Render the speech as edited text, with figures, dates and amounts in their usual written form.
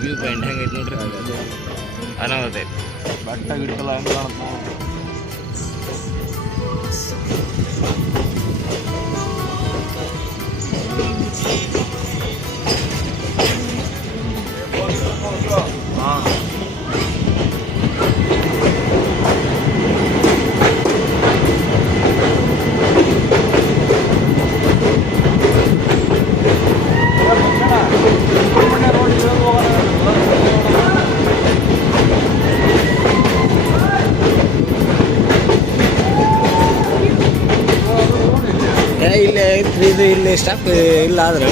View point ಹೆಂಗೈತೆ ನೋಡ್ರಿ, ಅನಾಹುತ ಐತಿ. ಬೆಟ್ಟ ಗಿಡಕಲ್ಲ ಹೆಂಗೆ ಕಾಣುತ್ತೆ. ಇಲ್ಲೇ ಇಲ್ಲಿ ಸ್ಟಾಪ್ ಇಲ್ಲ ಆದ್ರೆ